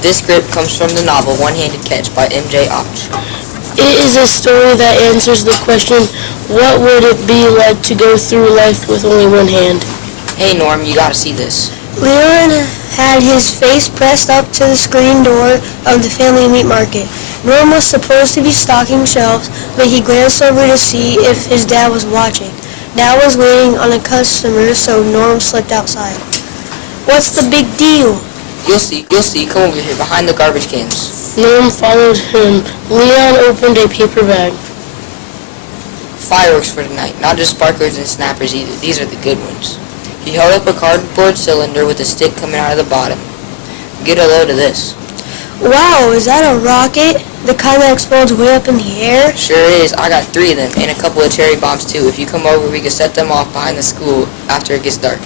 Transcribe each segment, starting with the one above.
This script comes from the novel One-Handed Catch by M.J. Otch. It is a story that answers the question, what would it be like to go through life with only one hand? Hey Norm, you gotta see this. Leon had his face pressed up to the screen door of the family meat market. Norm was supposed to be stocking shelves, but he glanced over to see if his dad was watching. Dad was waiting on a customer, so Norm slipped outside. What's the big deal? You'll see. Come over here, behind the garbage cans. Norm followed him. Leon opened a paper bag. Fireworks for tonight, not just sparklers and snappers either. These are the good ones. He held up a cardboard cylinder with a stick coming out of the bottom. Get a load of this. Wow, is that a rocket? The kind that explodes way up in the air? Sure is. I got 3 of them, and a couple of cherry bombs too. If you come over, we can set them off behind the school after it gets dark.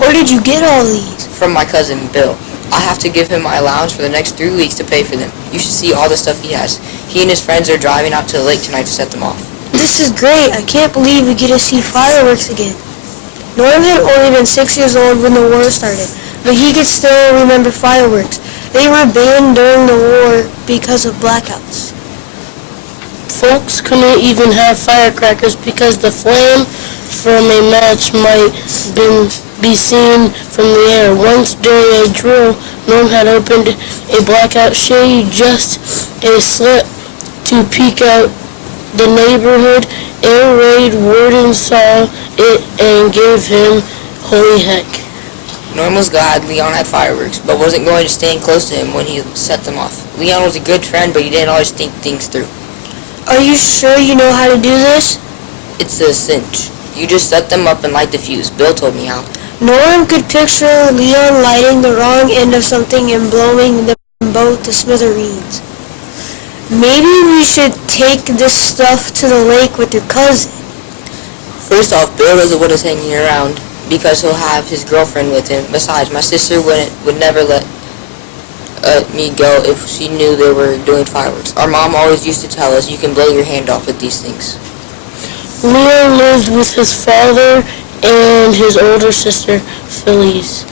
Where did you get all these? From my cousin, Bill. I have to give him my allowance for the next 3 weeks to pay for them. You should see all the stuff he has. He and his friends are driving out to the lake tonight to set them off. This is great. I can't believe we get to see fireworks again. Norm had only been 6 years old when the war started, but he could still remember fireworks. They were banned during the war because of blackouts. Folks couldn't even have firecrackers because the flame from a match might be seen from the air. Once during a drill, Norm had opened a blackout shade, just a slit, to peek out the neighborhood. Air raid warden saw it and gave him holy heck. Norm was glad Leon had fireworks, but wasn't going to stand close to him when he set them off. Leon was a good friend, but he didn't always think things through. Are you sure you know how to do this? It's a cinch. You just set them up and light the fuse. Bill told me how. Norm could picture Leon lighting the wrong end of something and blowing them both to smithereens. Maybe we should take this stuff to the lake with your cousin. First off, Bill doesn't want us hanging around because he'll have his girlfriend with him. Besides, my sister would never let me go if she knew they were doing fireworks. Our mom always used to tell us you can blow your hand off with these things. Leon lived with his father and his older sister, Phyllis,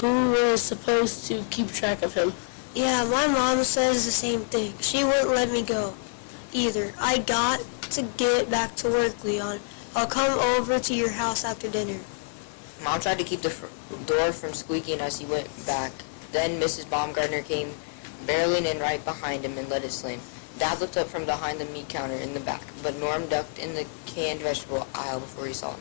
who was supposed to keep track of him. Yeah, my mom says the same thing. She wouldn't let me go either. I got to get back to work, Leon. I'll come over to your house after dinner. Mom tried to keep the door from squeaking as he went back. Then Mrs. Baumgartner came barreling in right behind him and let it slam. Dad looked up from behind the meat counter in the back, but Norm ducked in the canned vegetable aisle before he saw him.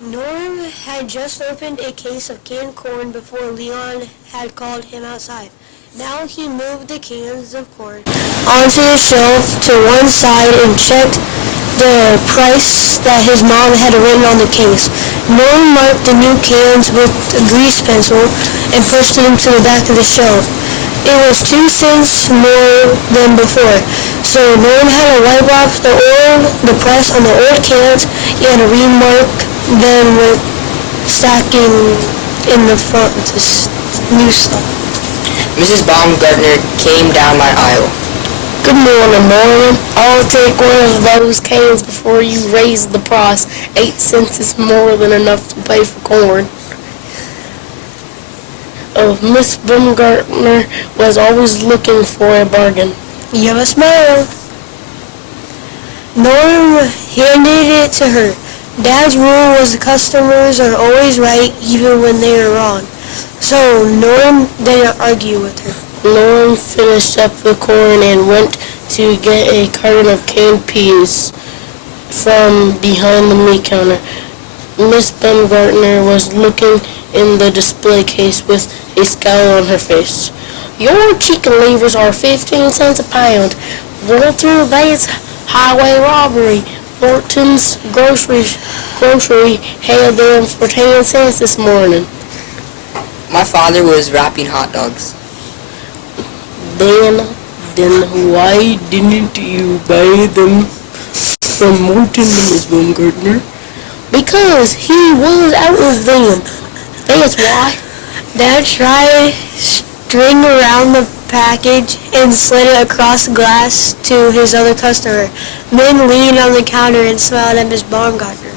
Norm had just opened a case of canned corn before Leon had called him outside. Now he moved the cans of corn onto the shelf to one side and checked the price that his mom had written on the case. Norm marked the new cans with a grease pencil and pushed them to the back of the shelf. It was 2 cents more than before, so Norm had to wipe off the press on the old cans and remark them with stacking in the front of this new stuff. Mrs. Baumgartner came down my aisle. Good morning, Norman. I'll take one of those cans before you raise the price. 8 cents is more than enough to pay for corn. Miss Baumgartner was always looking for a bargain. You have a smile. Norm handed it to her. Dad's rule was the customers are always right even when they are wrong. So Norm didn't argue with her. Norm finished up the corn and went to get a carton of canned peas from behind the meat counter. Miss Baumgartner was looking in the display case with a scowl on her face. Your chicken livers are 15 cents a pound. Walter Bates highway robbery. Morton's grocery had them for 10 cents this morning. My father was wrapping hot dogs. Then why didn't you buy them from Morton, Miss Baumgartner? Because he was out of them. That's why. Dad tried string around the package and slid it across the glass to his other customer, then leaned on the counter and smiled at Miss Baumgartner.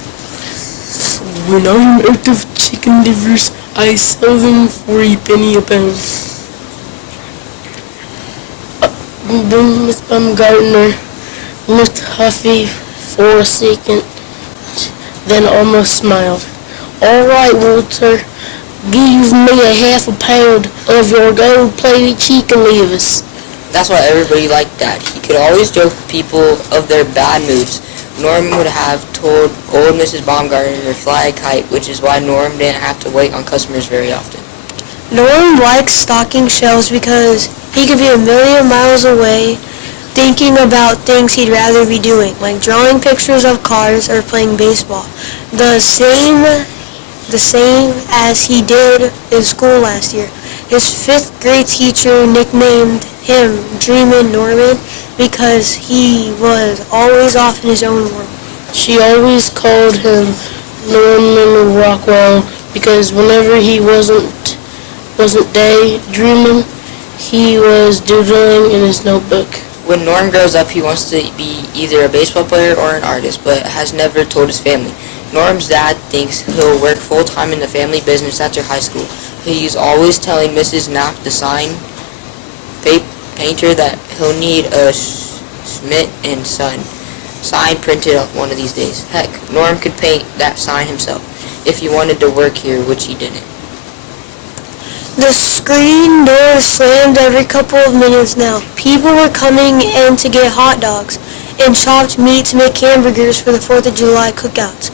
When I'm out of chicken livers, I sell them for a penny a pound. Miss Baumgartner looked huffy for a second, then almost smiled. "All right, Walter, give me a half a pound of your gold-plated chicken livers." That's why everybody liked Dad. He could always joke people of their bad moods. Norm would have told old Mrs. Baumgartner to fly a kite, which is why Norm didn't have to wait on customers very often. Norm likes stocking shelves because he could be a million miles away thinking about things he'd rather be doing, like drawing pictures of cars or playing baseball. The same as he did in school last year. His 5th grade teacher nicknamed him Dreamin' Norman because he was always off in his own world. She always called him Norman Rockwell because whenever he wasn't daydreaming, he was doodling in his notebook. When Norm grows up, he wants to be either a baseball player or an artist, but has never told his family. Norm's dad thinks he'll work full-time in the family business after high school. He's always telling Mrs. Knapp, the sign painter, that he'll need a Schmidt and Son sign printed up one of these days. Heck, Norm could paint that sign himself if he wanted to work here, which he didn't. The screen door slammed every couple of minutes now. People were coming in to get hot dogs and chopped meat to make hamburgers for the 4th of July cookouts.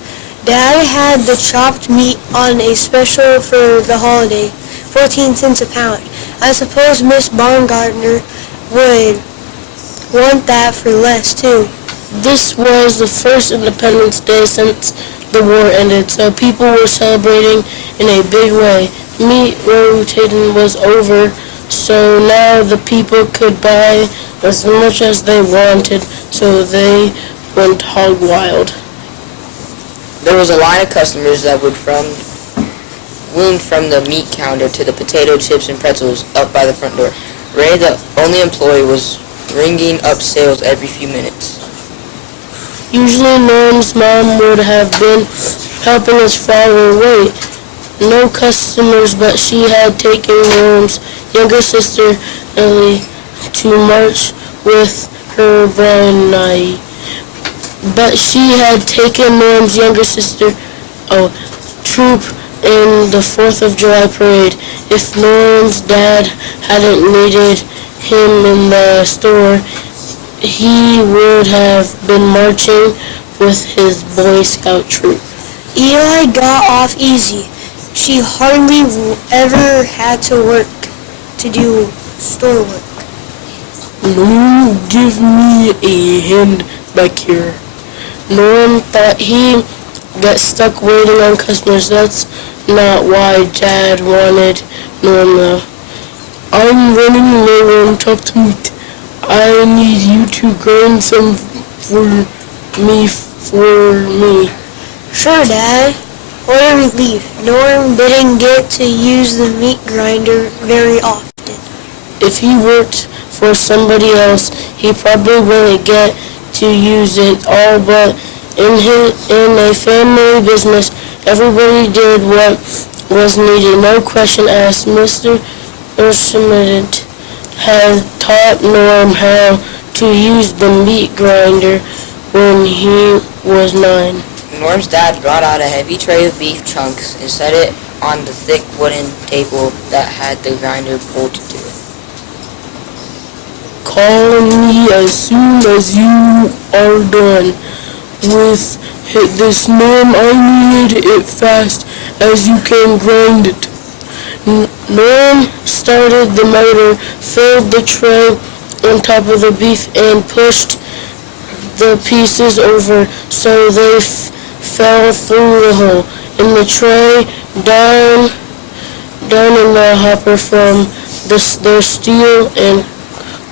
Dad had the chopped meat on a special for the holiday, 14 cents a pound. I suppose Miss Baumgartner would want that for less, too. This was the first Independence Day since the war ended, so people were celebrating in a big way. Meat rotating was over, so now the people could buy as much as they wanted, so they went hog wild. There was a line of customers that would wound from the meat counter to the potato chips and pretzels up by the front door. Ray, the only employee, was ringing up sales every few minutes. Usually Norm's mom would have been helping his father wait. No customers, but she had taken Norm's younger sister, Ellie, to march with her Brian. But she had taken Norm's younger sister, troop in the 4th of July parade. If Norm's dad hadn't needed him in the store, he would have been marching with his Boy Scout troop. Eli got off easy. She hardly ever had to do store work. Norm, give me a hand back here. Norm thought he got stuck waiting on customers. That's not why Dad wanted Norm though. "I'm running low on chopped meat. I need you to grind some for me. Sure, Dad. What a relief. Norm didn't get to use the meat grinder very often. If he worked for somebody else, he probably wouldn't get to use it all, but in a family business, everybody did what was needed. No question asked. Mr. Schmidt had taught Norm how to use the meat grinder when he was 9. Norm's dad brought out a heavy tray of beef chunks and set it on the thick wooden table that had the grinder bolted to it. "Call me as soon as you are done with this, Norm. I need it fast as you can grind it." Norm started the motor, filled the tray on top of the beef, and pushed the pieces over so they fell through the hole in the tray, down in the hopper from their steel and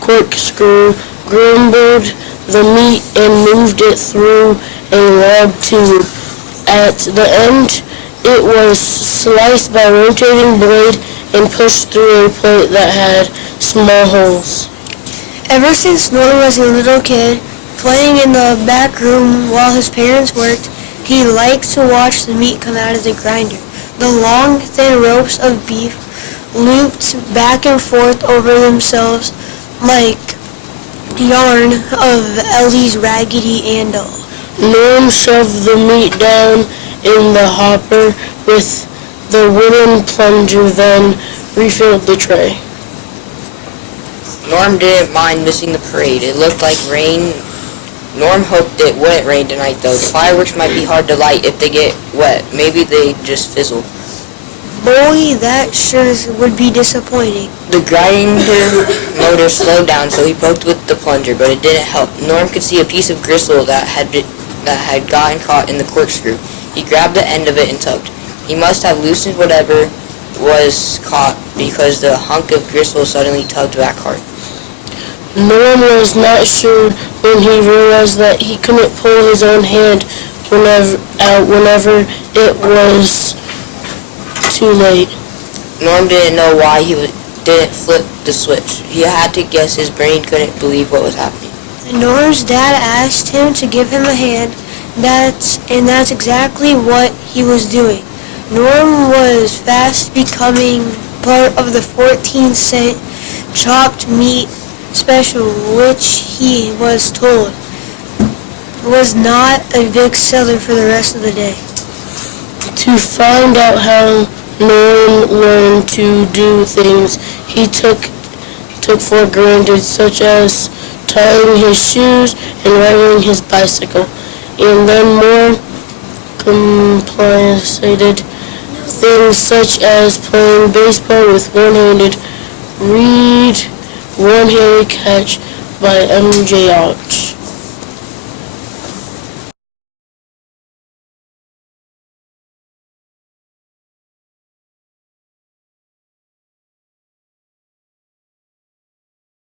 corkscrew, grumbled the meat and moved it through a log tube. At the end, it was sliced by a rotating blade and pushed through a plate that had small holes. Ever since Norm was a little kid, playing in the back room while his parents worked, he liked to watch the meat come out of the grinder. The long, thin ropes of beef looped back and forth over themselves like yarn of Ellie's Raggedy Ann doll. Norm shoved the meat down in the hopper with the wooden plunger, then refilled the tray. Norm didn't mind missing the parade. It looked like rain. Norm hoped it wouldn't rain tonight, though. The fireworks might be hard to light if they get wet. Maybe they just fizzle. Boy, that sure would be disappointing. The grinder motor slowed down, so he poked with the plunger, but it didn't help. Norm could see a piece of gristle that had gotten caught in the corkscrew. He grabbed the end of it and tugged. He must have loosened whatever was caught, because the hunk of gristle suddenly tugged back hard. Norm was not sure when he realized that he couldn't pull his own hand whenever it was too late. Norm didn't know why he didn't flip the switch. He had to guess his brain couldn't believe what was happening. Norm's dad asked him to give him a hand, and that's exactly what he was doing. Norm was fast becoming part of the 14-cent chopped meat special, which he was told was not a big seller for the rest of the day. To find out how Norm learned to do things he took for granted, such as tying his shoes and riding his bicycle, and then more complicated things such as playing baseball with one-handed, read One-Handed Catch by MJ Ott.